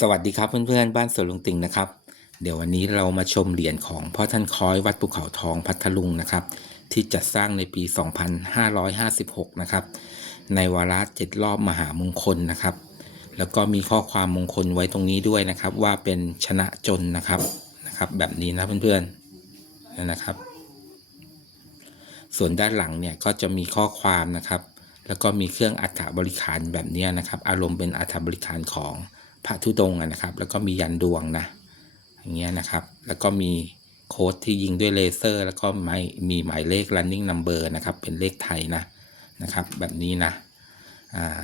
สวัสดีครับเพื่อนๆ บ้านสวนลุงติงนะครับ เดี๋ยววันนี้เรามาชมเหรียญของพ่อท่านคอยวัดภูเขาทองพัทลุงนะครับ ที่จัดสร้างในปี 2556 นะครับ ในวาระเจ็ดรอบมหามงคลนะครับ แล้วก็มีข้อความมงคลไว้ตรงนี้ด้วยนะครับ ว่าเป็นชนะจนนะครับนะครับ แบบนี้นะเพื่อนๆนั่นนะครับ ส่วนด้านหลังเนี่ยก็จะมีข้อความนะครับ แล้วก็มีเครื่องอัฐบริขารแบบนี้นะครับ อารมณ์เป็นอัฐบริขารของ พระธุดงค์อะนะครับ แล้วก็มียันดวงนะอย่างเงี้ยนะครับ แล้วก็มีโค้ดที่ยิงด้วยเลเซอร์ แล้วก็ไม่มีหมายเลข running number นะครับ เป็นเลขไทยนะนะครับ แบบนี้นะอ่า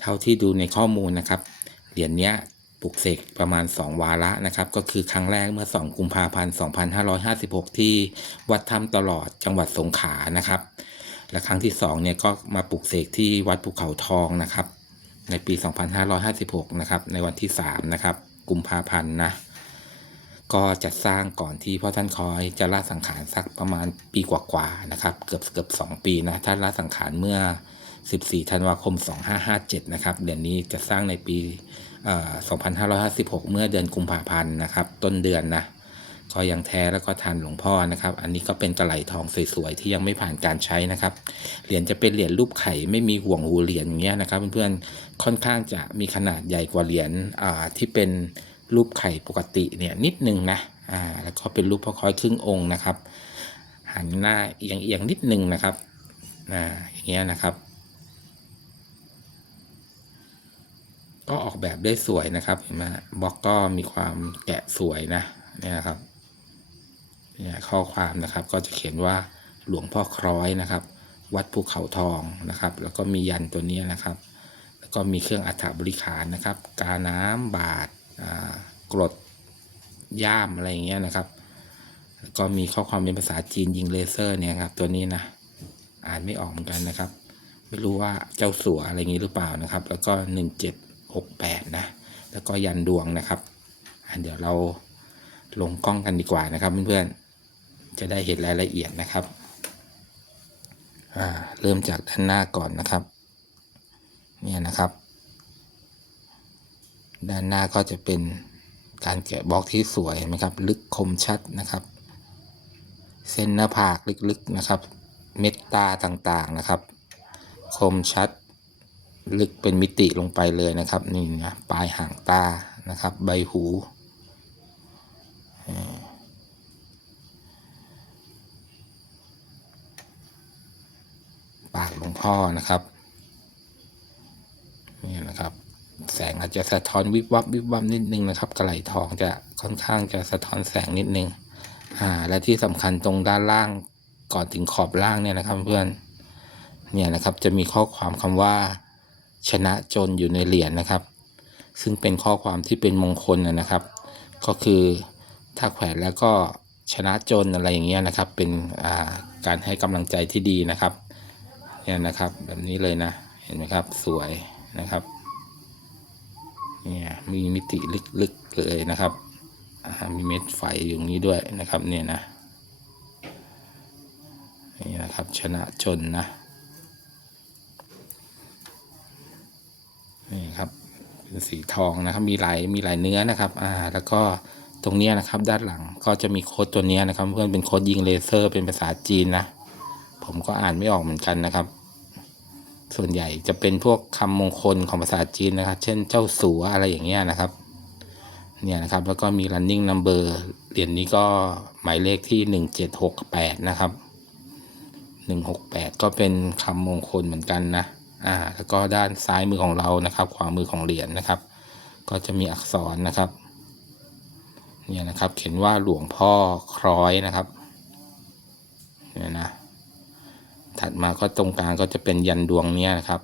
เท่าที่ดูในข้อมูลนะครับเหรียญเนี้ยปลุกเสกประมาณ 2 วาระนะครับ ก็คือครั้งแรกเมื่อ 2 กุมภาพันธ์ 2556 ที่วัดถ้ำตลอดจังหวัดสงขลานะครับ และครั้งที่2เนี่ยก็มาปลุกเสกที่วัดภูเขาทองนะครับ ในปี 2556 นะครับ ในวันที่ 3 นะครับ กุมภาพันธ์นะ ก็จะสร้างก่อนที่พ่อท่านคอยจะละสังขารสักประมาณปีกว่าๆนะครับ เกือบเกือบ2 ปีนะท่านละสังขารเมื่อ 14 ธันวาคม 2557 นะครับเดือนนี้จะสร้างในปี 2556 เมื่อเดือนกุมภาพันธ์นะครับ ต้นเดือนนะ ก็ยังแท้แล้วก็ทันหลวงพ่อนะครับ อันนี้ก็เป็นกระไหลทองสวยๆที่ยังไม่ผ่านการใช้นะครับ เหรียญจะเป็นเหรียญรูปไข่ไม่มีห่วงหูเหรียญอย่างเงี้ยนะครับ เพื่อนๆ ค่อนข้างจะมีขนาดใหญ่กว่าเหรียญที่เป็นรูปไข่ปกติเนี่ยนิดนึงนะ อ่า แล้วก็เป็นรูปพ่อคอยครึ่งองค์นะครับ หันหน้าเอียงเอียงๆนิดนึงนะครับ อ่า อย่างเงี้ยนะครับก็ออกแบบได้สวยนะครับเห็นไหมบล็อกก็มีความแกะสวยนะเนี่ยครับ เนี่ยข้อความนะครับก็จะเขียนว่าหลวงพ่อคล้อยนะครับ วัดภูเขาทองนะครับ แล้วก็มียันตัวนี้นะครับ แล้วก็มีเครื่องอัฐบริขารนะครับ กาน้ำบาทอ่ากรดย่ามอะไรอย่างเงี้ยนะครับ แล้วก็มีข้อความเป็นภาษาจีนยิงเลเซอร์เนี่ยครับตัวนี้นะอ่านไม่ออกเหมือนกันนะครับ ไม่รู้ว่าเจ้าสัวอะไรอย่างนี้หรือเปล่านะครับ แล้วก็หนึ่งเจ็ดหกแปดนะแล้วก็ยันดวงนะครับอะเดี๋ยวเราลงกล้องกันดีกว่านะครับเพื่อนๆ จะได้เห็นรายละเอียดนะครับอ่าเริ่มจากด้านหน้าก่อนนะครับ เนี่ยนะครับ ด้านหน้าก็จะเป็นการแกะบล็อกที่สวยเห็นไหมครับ ลึกคมชัดนะครับ เส้นหน้าผากลึกๆนะครับ เม็ดตาต่างๆนะครับ คมชัด ลึกเป็นมิติลงไปเลยนะครับ นี่นะปลายหางตานะครับ ใบหูเอ่อ ปากหลวงพ่อนะครับนี่นะครับ แสงอาจจะสะท้อนวิบวับวิบวับนิดนึงนะครับ กระไหลทองจะค่อนข้างจะสะท้อนแสงนิดนึงอ่า และที่สำคัญตรงด้านล่างก่อนถึงขอบล่างเนี่ยนะครับเพื่อนเนี่ยนะครับจะมีข้อความคำว่า ชนะจนอยู่ในเหรียญนะครับ ซึ่งเป็นข้อความที่เป็นมงคลนะครับ ก็คือถ้าแขวนแล้วก็ชนะจนอะไรอย่างเงี้ยนะครับ เป็นการให้กำลังใจที่ดีนะครับ เนี่ยนะครับ แบบนี้เลยนะ เห็นไหมครับ สวยนะครับ เนี่ยมีมิติลึกๆเลยนะครับ มีเม็ดไฟอยู่นี้ด้วยนะครับ เนี่ยนะ นี่นะครับชนะจนนะ นี่ครับเป็นสีทองนะครับ มีหลายมีหลายเนื้อนะครับ อ่า แล้วก็ตรงนี้นะครับด้านหลังก็จะมีโค้ดตัวนี้นะครับ เพื่อนเป็นโค้ดยิงเลเซอร์เป็นภาษาจีนนะ ผมก็อ่านไม่ออกเหมือนกันนะครับ ส่วนใหญ่จะเป็นพวกคำมงคลของภาษาจีนนะครับ เช่นเจ้าสัวอะไรอย่างเงี้ยนะครับ เนี่ยนะครับ แล้วก็มี running number เหรียญนี้ก็หมายเลขที่หนึ่งเจ็ดหกแปดนะครับหนึ่งหกแปดก็เป็นคำมงคลเหมือนกันนะ อ่า แล้วก็ด้านซ้ายมือของเรานะครับ ขวามือของเหรียญนะครับ ก็จะมีอักษรนะครับ เนี่ยนะครับ เขียนว่าหลวงพ่อคล้อยนะครับเนี่ยนะ ถัดมาก็ตรงกลางก็จะเป็นยันดวงเนี้ยนะครับ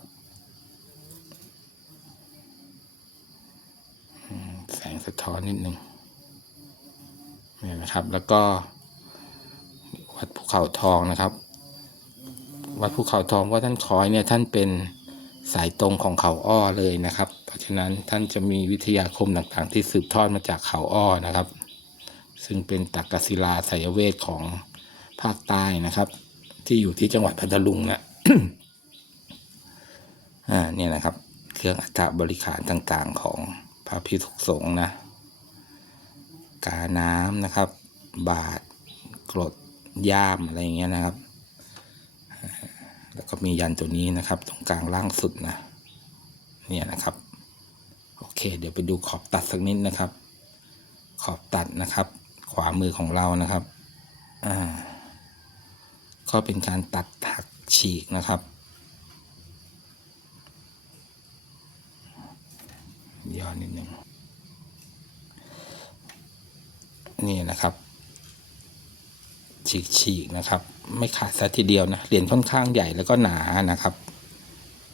แสงสะท้อนนิดนึงนี่นะครับ แล้วก็ วัดภูเขาทองนะครับ วัดภูเขาทองว่าท่านคอยเนี่ยท่านเป็นสายตรงของเขาอ้อเลยนะครับ เพราะฉะนั้นท่านจะมีวิทยาคมต่างๆ ที่สืบทอดมาจากเขาอ้อนะครับ ซึ่งเป็นตักกศิลาไสยเวทของภาคใต้นะครับ ที่อยู่ที่จังหวัดพัทลุงนะอ่าเนี่ยนะครับ เครื่องอัฐบริขารต่างๆของพระพิสุสงฆ์นะ กาน้ำนะครับ บาทกรดย่ามอะไรอย่างเงี้ยนะครับ แล้วก็มียันตัวนี้นะครับ ตรงกลางล่างสุดนะ เนี่ยนะครับ โอเค เดี๋ยวไปดูขอบตัดสักนิดนะครับ ขอบตัดนะครับ ขวามือของเรานะครับ อ่า ก็เป็นการตัดหักฉีกนะครับย่อนนิดหนึ่งนี่นะครับ ฉีกฉีกนะครับ ไม่ขาดซะทีเดียวนะเหรียญค่อนข้างใหญ่แล้วก็หนานะครับ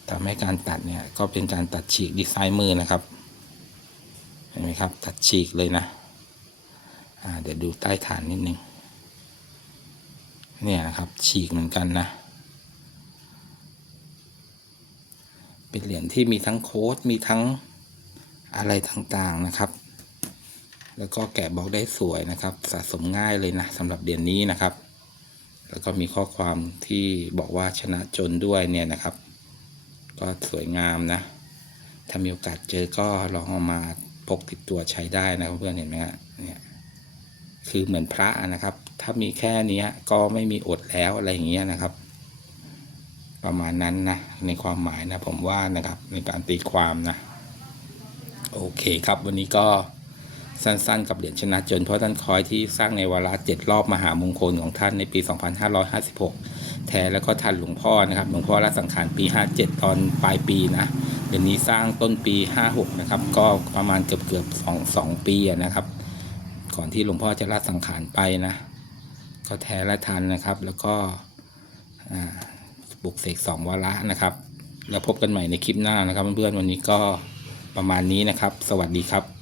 ทำให้การตัดเนี่ยก็เป็นการตัดฉีกดีไซน์มือนะครับเห็นไหมครับ ตัดฉีกเลยนะเดี๋ยวดูใต้ฐานนิดนึง เนี่ยนะครับ ฉีกเหมือนกันนะ เป็นเหรียญที่มีทั้งโค้ดมีทั้งอะไรต่างๆนะครับ แล้วก็แกะบล็อกได้สวยนะครับ สะสมง่ายเลยนะสำหรับเหรียญนี้นะครับ แล้วก็มีข้อความที่บอกว่าชนะจนด้วยเนี่ยนะครับ ก็สวยงามนะถ้ามีโอกาสเจอก็ลองเอามาพกติดตัวใช้ได้นะเพื่อนเห็นไหมฮะเนี่ยคือเหมือนพระนะครับ ถ้ามีแค่นี้ก็ไม่มีอดแล้วอะไรอย่างเงี้ยนะครับ ประมาณนั้นนะในความหมายนะผมว่านะครับในการตีความนะโอเคครับวันนี้ก็สั้นๆ กับเหรียญชนะจนเพราะท่านคอยที่สร้างในวาระเจ็ดรอบมหามงคลของท่านในปี 2556 แทนแล้วก็ทันหลวงพ่อนะครับหลวงพ่อละสังขารปี 57 ตอนปลายปีนะเดี๋ยวนี้สร้างต้นปี 56 นะครับ ก็ประมาณเกือบเกือบสองสองปีนะครับ ก่อนที่หลวงพ่อจะละสังขารไปนะ ก็แท้และทันนะครับ แล้วก็ปลุกเสกสองวาระนะครับ แล้วพบกันใหม่ในคลิปหน้านะครับ เพื่อนๆวันนี้ก็ประมาณนี้นะครับ สวัสดีครับ